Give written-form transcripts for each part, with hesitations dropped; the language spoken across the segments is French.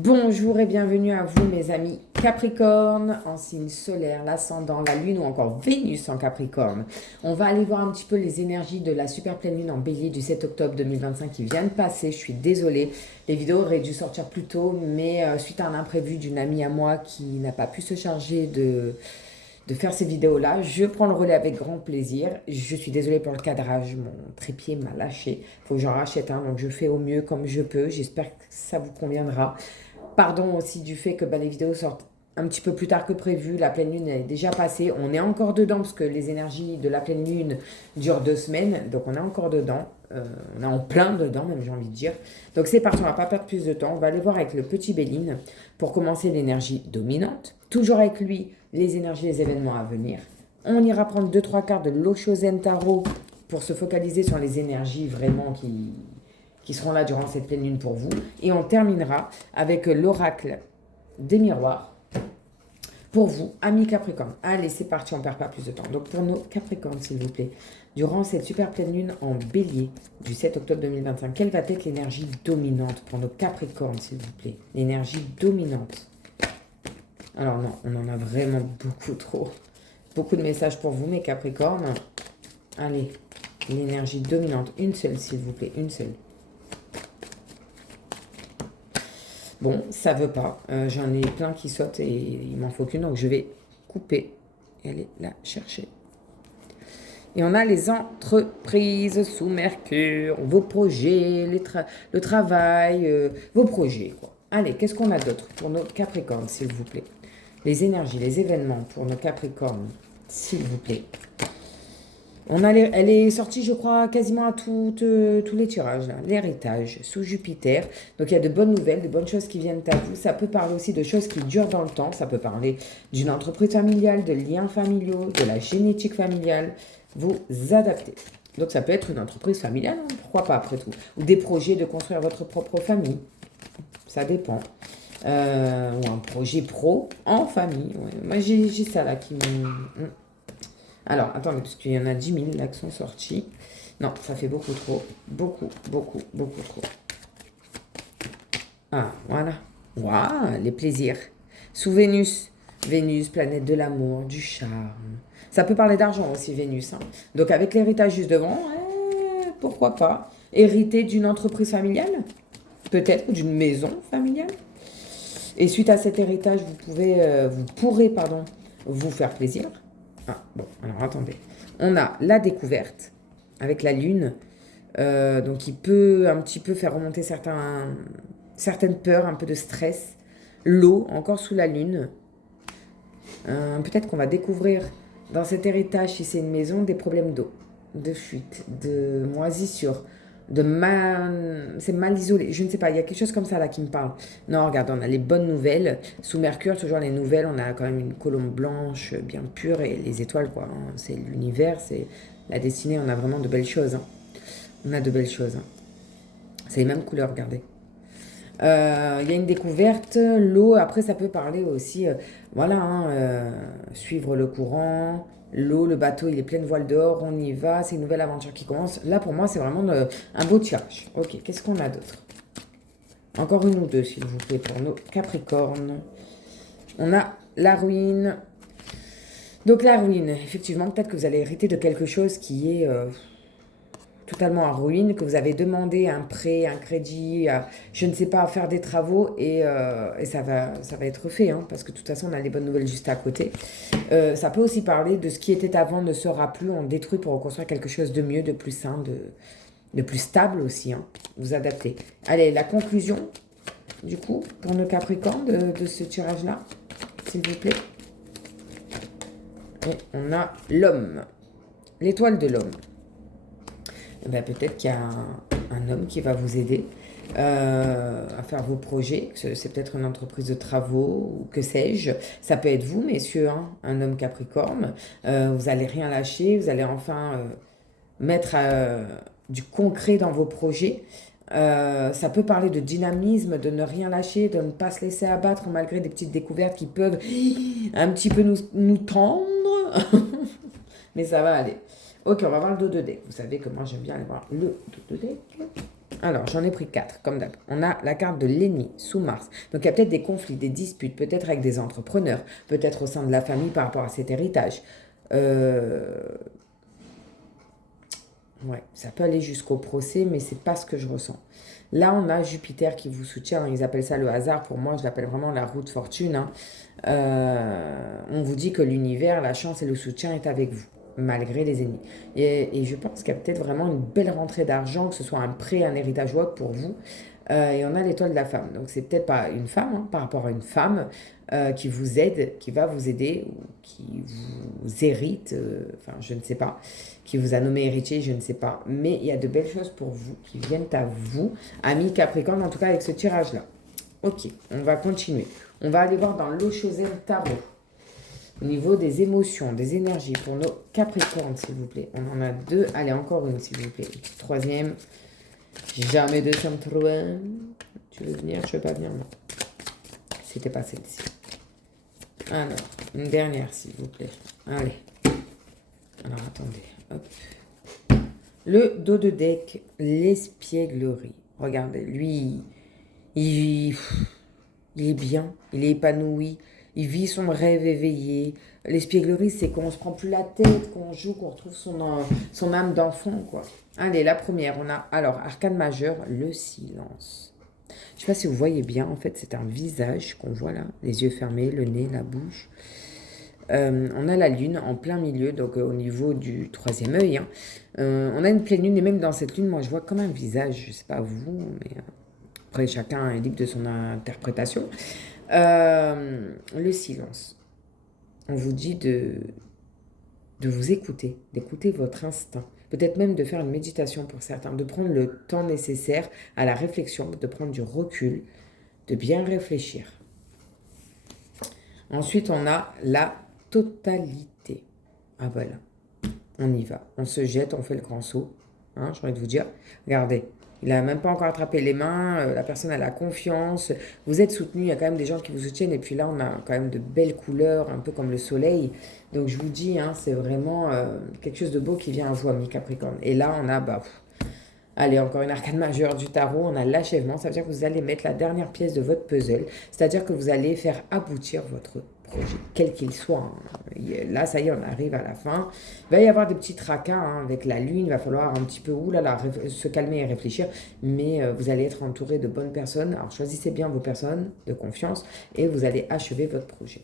Bonjour et bienvenue à vous mes amis Capricorne en signe solaire, l'ascendant, la lune ou encore Vénus en Capricorne. On va aller voir un petit peu les énergies de la super pleine lune en bélier du 7 octobre 2025 qui vient de passer. Je suis désolée, les vidéos auraient dû sortir plus tôt, mais suite à un imprévu d'une amie à moi qui n'a pas pu se charger de faire ces vidéos-là. Je prends le relais avec grand plaisir. Je suis désolée pour le cadrage, mon trépied m'a lâché. Il faut que j'en rachète un, donc je fais au mieux comme je peux. J'espère que ça vous conviendra. Pardon aussi du fait que les vidéos sortent un petit peu plus tard que prévu. La pleine lune est déjà passée. On est encore dedans parce que les énergies de la pleine lune durent 2 semaines. Donc on est encore dedans. On est en plein dedans même j'ai envie de dire. Donc c'est parti, on va pas perdre plus de temps. On va aller voir avec le petit Béline pour commencer l'énergie dominante. Toujours avec lui les énergies, les événements à venir. On ira prendre 2-3 cartes de l'Oshozen Tarot pour se focaliser sur les énergies vraiment qui seront là durant cette pleine lune pour vous. Et on terminera avec l'oracle des miroirs pour vous, amis Capricorne. Allez, c'est parti, on ne perd pas plus de temps. Donc pour nos Capricornes, s'il vous plaît, durant cette super pleine lune en bélier du 7 octobre 2025, quelle va être l'énergie dominante pour nos Capricornes, s'il vous plaît? L'énergie dominante. Alors non, on en a vraiment beaucoup trop. Beaucoup de messages pour vous, mes Capricornes. Allez, l'énergie dominante, une seule, s'il vous plaît, une seule. Bon, ça veut pas. J'en ai plein qui sautent et il m'en faut qu'une, donc je vais couper et aller la chercher. Et on a les entreprises sous Mercure, vos projets, le travail, vos projets, quoi. Allez, qu'est-ce qu'on a d'autre pour nos Capricornes, s'il vous plaît? Les énergies, les événements pour nos Capricornes, s'il vous plaît. Elle est sortie, je crois, quasiment à tous les tirages. L'héritage sous Jupiter. Donc, il y a de bonnes nouvelles, de bonnes choses qui viennent à vous. Ça peut parler aussi de choses qui durent dans le temps. Ça peut parler d'une entreprise familiale, de liens familiaux, de la génétique familiale. Vous adaptez. Donc, ça peut être une entreprise familiale, hein, pourquoi pas après tout. Ou des projets de construire votre propre famille. Ça dépend. Ou un projet pro en famille. Ouais. Moi, j'ai ça là qui me... Alors, attendez, parce qu'il y en a 10 000 là qui sont sortis. Non, ça fait beaucoup trop. Beaucoup trop. Ah, voilà. Waouh, les plaisirs. Sous Vénus. Vénus, planète de l'amour, du charme. Ça peut parler d'argent aussi, Vénus. Hein. Donc, avec l'héritage juste devant, pourquoi pas. Hériter d'une entreprise familiale, peut-être, ou d'une maison familiale. Et suite à cet héritage, vous pourrez, vous faire plaisir. Ah, bon, alors attendez. On a la découverte avec la lune, donc qui peut un petit peu faire remonter certaines peurs, un peu de stress. L'eau, encore sous la lune. Peut-être qu'on va découvrir dans cet héritage, si c'est une maison, des problèmes d'eau, de fuite, de moisissure, c'est mal isolé, je ne sais pas, il y a quelque chose comme ça là qui me parle. Non, regarde, on a les bonnes nouvelles. Sous Mercure, toujours les nouvelles, on a quand même une colombe blanche, bien pure, et les étoiles, quoi. Hein. C'est l'univers, c'est la destinée, on a vraiment de belles choses. Hein. On a de belles choses. Hein. C'est les mêmes couleurs, regardez. Il y a une découverte, l'eau, après ça peut parler aussi, suivre le courant, l'eau, le bateau, il est plein de voiles dehors, on y va, c'est une nouvelle aventure qui commence. Là, pour moi, c'est vraiment un beau tirage. Ok, qu'est-ce qu'on a d'autre? Encore une ou deux, s'il vous plaît, pour nos Capricornes. On a la ruine. Donc la ruine, effectivement, peut-être que vous allez hériter de quelque chose qui est totalement en ruine, que vous avez demandé un prêt, un crédit, je ne sais pas, à faire des travaux et ça va être fait, hein, parce que de toute façon, on a les bonnes nouvelles juste à côté. Ça peut aussi parler de ce qui était avant ne sera plus, on détruit pour reconstruire quelque chose de mieux, de plus sain, de plus stable aussi. Hein. Vous adaptez. Allez, la conclusion, du coup, pour nos Capricornes de ce tirage-là, s'il vous plaît. Et on a l'homme, l'étoile de l'homme. Ben, peut-être qu'il y a un homme qui va vous aider à faire vos projets. C'est peut-être une entreprise de travaux ou que sais-je. Ça peut être vous, messieurs, hein, un homme Capricorne. Vous n'allez rien lâcher. Vous allez enfin mettre du concret dans vos projets. Ça peut parler de dynamisme, de ne rien lâcher, de ne pas se laisser abattre malgré des petites découvertes qui peuvent un petit peu nous tendre. Mais ça va aller. Ok, on va voir le dos de deck. Vous savez que moi, j'aime bien aller voir le dos de deck. Alors, j'en ai pris 4, comme d'hab. On a la carte de l'ennemi, sous Mars. Donc, il y a peut-être des conflits, des disputes, peut-être avec des entrepreneurs, peut-être au sein de la famille par rapport à cet héritage. Ouais, ça peut aller jusqu'au procès, mais c'est pas ce que je ressens. Là, on a Jupiter qui vous soutient. Ils appellent ça le hasard. Pour moi, je l'appelle vraiment la roue de fortune, hein. On vous dit que l'univers, la chance et le soutien est avec vous, malgré les ennemis. Et je pense qu'il y a peut-être vraiment une belle rentrée d'argent, que ce soit un prêt, un héritage ou autre pour vous. Et on a l'étoile de la femme. Donc, c'est peut-être pas une femme, hein, par rapport à une femme qui vous aide, qui va vous aider, ou qui vous hérite, enfin, je ne sais pas, qui vous a nommé héritier, je ne sais pas. Mais il y a de belles choses pour vous qui viennent à vous, amis Capricorne, en tout cas avec ce tirage-là. Ok, on va continuer. On va aller voir dans l'Oshozen Tarot. Au niveau des émotions, des énergies pour nos Capricornes, s'il vous plaît. On en a 2. Allez, encore une, s'il vous plaît. Troisième. Jamais 203. Tu veux venir? Je veux pas venir, non. C'était pas celle-ci. Alors, une dernière, s'il vous plaît. Allez. Alors, attendez. Hop. Le dos de deck, l'espièglerie. Regardez, lui, il est bien, il est épanoui, il vit son rêve éveillé. L'espièglerie, c'est qu'on se prend plus la tête, qu'on joue, qu'on retrouve son âme d'enfant, quoi. Allez, la première, on a, alors, arcane majeur, le silence. Je ne sais pas si vous voyez bien, en fait, c'est un visage qu'on voit là, les yeux fermés, le nez, la bouche. On a la lune en plein milieu, donc au niveau du troisième œil, hein. On a une pleine lune, et même dans cette lune, moi, je vois comme un visage, je ne sais pas vous, mais après, chacun est libre de son interprétation. Le silence. On vous dit de vous écouter, d'écouter votre instinct. Peut-être même de faire une méditation pour certains, de prendre le temps nécessaire à la réflexion, de prendre du recul, de bien réfléchir. Ensuite, on a la totalité. Ah voilà, on y va. On se jette, on fait le grand saut. Hein, j'ai envie de vous dire, regardez, il n'a même pas encore attrapé les mains, la personne a la confiance, vous êtes soutenu, il y a quand même des gens qui vous soutiennent, et puis là, on a quand même de belles couleurs, un peu comme le soleil. Donc, je vous dis, hein, c'est vraiment quelque chose de beau qui vient à vous, amis Capricorne. Et là, on a, allez, encore une arcane majeure du tarot, on a l'achèvement, ça veut dire que vous allez mettre la dernière pièce de votre puzzle, c'est-à-dire que vous allez faire aboutir votre projet, quel qu'il soit, hein. Là, ça y est, on arrive à la fin. Il va y avoir des petits tracas, hein, avec la lune, il va falloir un petit peu se calmer et réfléchir, mais vous allez être entouré de bonnes personnes. Alors, choisissez bien vos personnes de confiance et vous allez achever votre projet.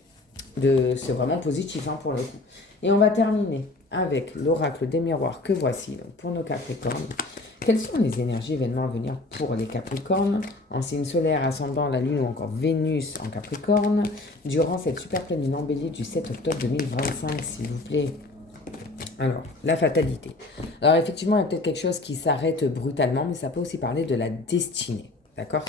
C'est vraiment positif, hein, pour le coup. Et on va terminer avec l'oracle des miroirs que voici, donc pour nos Capricornes. Quelles sont les énergies événements à venir pour les Capricornes, en signe solaire, ascendant la Lune ou encore Vénus en Capricorne, durant cette super pleine lune en Bélier du 7 octobre 2025, s'il vous plaît? Alors, la fatalité. Alors, effectivement, il y a peut-être quelque chose qui s'arrête brutalement, mais ça peut aussi parler de la destinée, d'accord?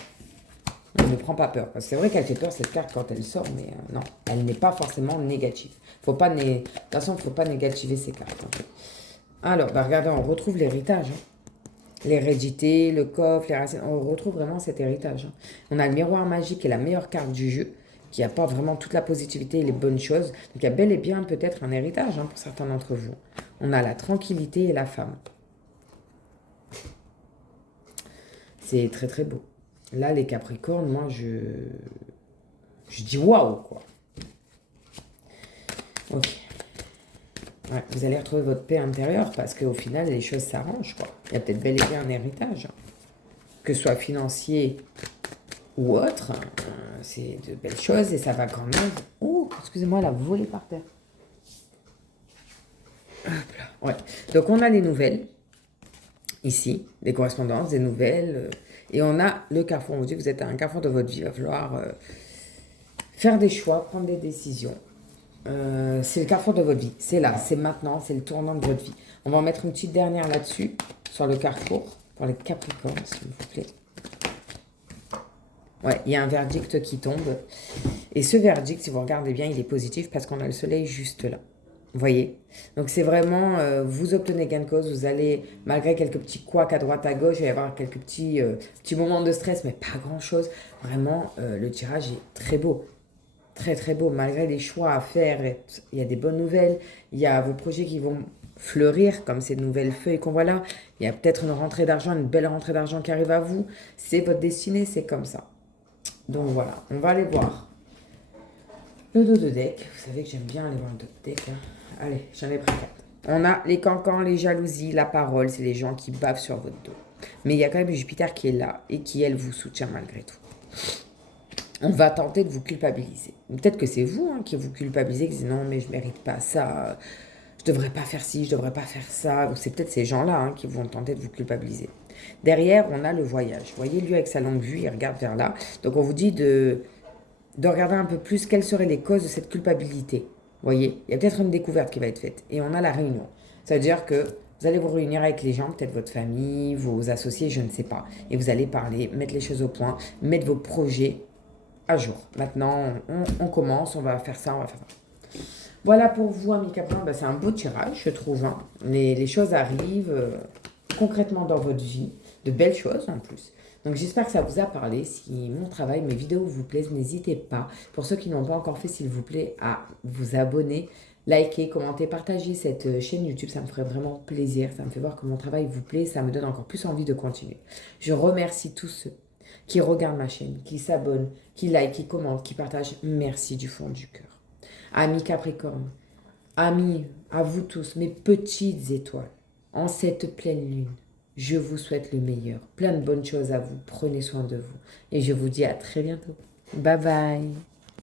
On ne prend pas peur, parce que c'est vrai qu'elle fait peur, cette carte, quand elle sort, mais non, elle n'est pas forcément négative. De toute façon, il ne faut pas négativer ces cartes, en fait. Alors, regardez, on retrouve l'héritage, hein. L'hérédité, le coffre, les racines, on retrouve vraiment cet héritage, hein. On a le miroir magique qui est la meilleure carte du jeu, qui apporte vraiment toute la positivité et les bonnes choses. Donc il y a bel et bien peut-être un héritage, hein, pour certains d'entre vous. On a la tranquillité et la femme. C'est très très beau. Là, les Capricornes, moi, je dis waouh, quoi. Ok. Ouais, vous allez retrouver votre paix intérieure parce qu'au final, les choses s'arrangent, quoi. Il y a peut-être bel et bien un héritage, hein. Que ce soit financier ou autre, c'est de belles choses et ça va quand même. Oh, excusez-moi, elle a volé par terre. Hop là. Ouais. Donc, on a les nouvelles, ici, des correspondances, des nouvelles. Et on a le carrefour. On vous dit que vous êtes à un carrefour de votre vie. Il va falloir faire des choix, prendre des décisions. C'est le carrefour de votre vie. C'est là, c'est maintenant, c'est le tournant de votre vie. On va en mettre une petite dernière là-dessus, sur le carrefour, pour les Capricornes, s'il vous plaît. Ouais, il y a un verdict qui tombe. Et ce verdict, si vous regardez bien, il est positif parce qu'on a le soleil juste là. Vous voyez? Donc c'est vraiment, vous obtenez gain de cause, vous allez, malgré quelques petits couacs à droite, à gauche, il va y avoir quelques petits moments de stress, mais pas grand-chose. Vraiment, le tirage est très beau. Très très beau, malgré les choix à faire, il y a des bonnes nouvelles, il y a vos projets qui vont fleurir comme ces nouvelles feuilles qu'on voit là. Il y a peut-être une rentrée d'argent, une belle rentrée d'argent qui arrive à vous. C'est votre destinée, c'est comme ça. Donc voilà, on va aller voir le dos de deck. Vous savez que j'aime bien aller voir le dos de deck. Allez, j'en ai pris 4. On a les cancans, les jalousies, la parole, c'est les gens qui bavent sur votre dos. Mais il y a quand même Jupiter qui est là et qui, elle, vous soutient malgré tout. On va tenter de vous culpabiliser. Peut-être que c'est vous qui vous culpabilisez, qui dites non, mais je mérite pas ça, je devrais pas faire ci, je devrais pas faire ça. Donc c'est peut-être ces gens-là qui vont tenter de vous culpabiliser. Derrière, on a le voyage. Vous voyez, lui avec sa longue vue, il regarde vers là. Donc on vous dit de regarder un peu plus quelles seraient les causes de cette culpabilité. Vous voyez, il y a peut-être une découverte qui va être faite. Et on a la réunion. C'est-à-dire que vous allez vous réunir avec les gens, peut-être votre famille, vos associés, je ne sais pas. Et vous allez parler, mettre les choses au point, mettre vos projets à jour. Maintenant, on commence, on va faire ça, on va faire ça. Voilà pour vous, amis Capricorne. C'est un beau tirage, je trouve. Les choses arrivent concrètement dans votre vie, de belles choses en plus. Donc j'espère que ça vous a parlé. Si mon travail, mes vidéos vous plaisent, n'hésitez pas. Pour ceux qui n'ont pas encore fait, s'il vous plaît, à vous abonner, liker, commenter, partager cette chaîne YouTube. Ça me ferait vraiment plaisir. Ça me fait voir que mon travail vous plaît. Ça me donne encore plus envie de continuer. Je remercie tous ceux qui regardent ma chaîne, qui s'abonnent, qui like, qui commentent, qui partagent. Merci du fond du cœur. Amis Capricorne, amis, à vous tous, mes petites étoiles, en cette pleine lune, je vous souhaite le meilleur. Plein de bonnes choses à vous. Prenez soin de vous. Et je vous dis à très bientôt. Bye bye.